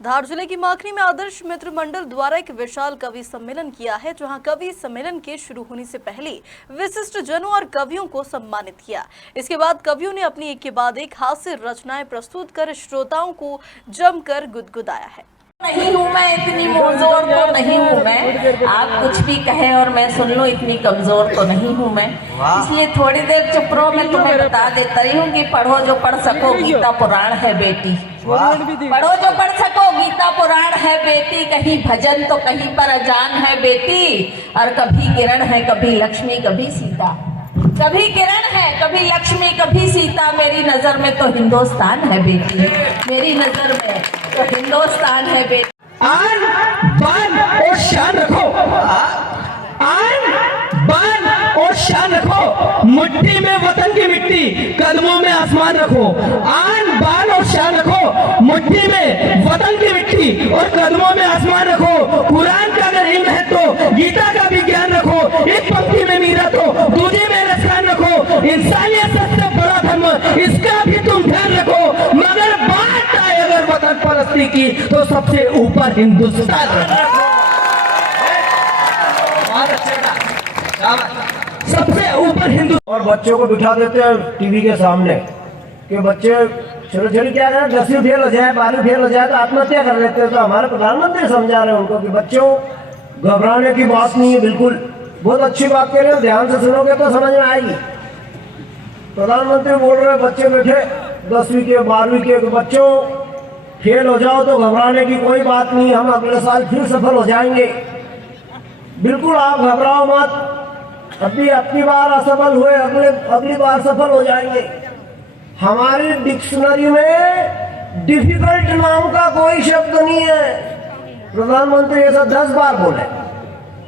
धार जिले की माखनी में आदर्श मित्र मंडल द्वारा एक विशाल कवि सम्मेलन किया है, जहां कवि सम्मेलन के शुरू होने से पहले विशिष्ट जनों और कवियों को सम्मानित किया। इसके बाद कवियों ने अपनी एक के बाद एक हास्य रचनाएं प्रस्तुत कर श्रोताओं को जमकर गुदगुदाया है। नहीं हूँ मैं इतनी मोजोर तो नहीं हूँ मैं, आप कुछ भी कहे और मैं सुन लूँ, इतनी कमजोर तो नहीं हूँ मैं। इसलिए थोड़ी देर चुप रहो, मैं तुम्हें बता देता रही हूँ कि पढ़ो जो पढ़ सको, गीता पुराण है बेटी। पढ़ो जो पढ़ सको, गीता पुराण है बेटी। कहीं भजन तो कहीं पर अजान है बेटी। और कभी किरण है, कभी लक्ष्मी, कभी सीता। कभी किरण है, कभी लक्ष्मी, कभी सीता। मेरी नजर में तो हिंदुस्तान है बेटी, मेरी नजर में तो हिंदुस्तान है बेटी। आन बान और शान रखो, आन बान और शान रखो। मुट्ठी में वतन की मिट्टी, कदमों में आसमान रखो। आन बान और शान रखो, मुट्ठी में वतन की मिट्टी और कदमों में आसमान रखो। कुरान का अगर इल्म है तो गीता का भी ज्ञान रखो। एक पंक्ति में मीरा तो दूसरी में रसान रखो। इंसानियत सबसे बड़ा धर्म, इसका भी तुम ध्यान रखो। मगर बात आए अगर वतन परस्ती की, तो सबसे ऊपर हिंदुस्तान। सबसे ऊपर हिंदू। और बच्चों को बिठा देते हैं टीवी के सामने कि बच्चे छोटे छोटे क्या करें, 10वीं फेल हो जाए, 12वीं फेल हो जाए तो आत्महत्या कर लेते हैं। तो हमारे प्रधानमंत्री समझा रहे हैं उनको कि बच्चों घबराने की बात नहीं है, बिल्कुल बहुत अच्छी बात कह रहे हैं, ध्यान से सुनोगे तो समझ में आएगी। प्रधानमंत्री बोल रहे हैं बच्चे बैठे 10वीं के 12वीं के, बच्चों फेल हो जाओ तो घबराने की कोई बात नहीं, हम अगले साल फिर सफल हो जाएंगे। बिल्कुल आप घबराओ मत, अभी अपनी बार असफल हुए, अगली बार सफल हो जाएंगे। हमारी डिक्शनरी में डिफिकल्ट नाम का कोई शब्द नहीं है। प्रधानमंत्री ऐसा 10 बार बोले,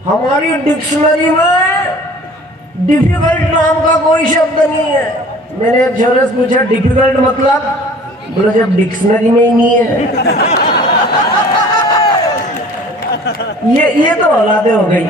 हमारी डिक्शनरी में डिफिकल्ट नाम का कोई शब्द नहीं है। मैंने एक छोरे से पूछा डिफिकल्ट मतलब, बोले जब डिक्शनरी में ही नहीं है। ये तो औलादे हो गई।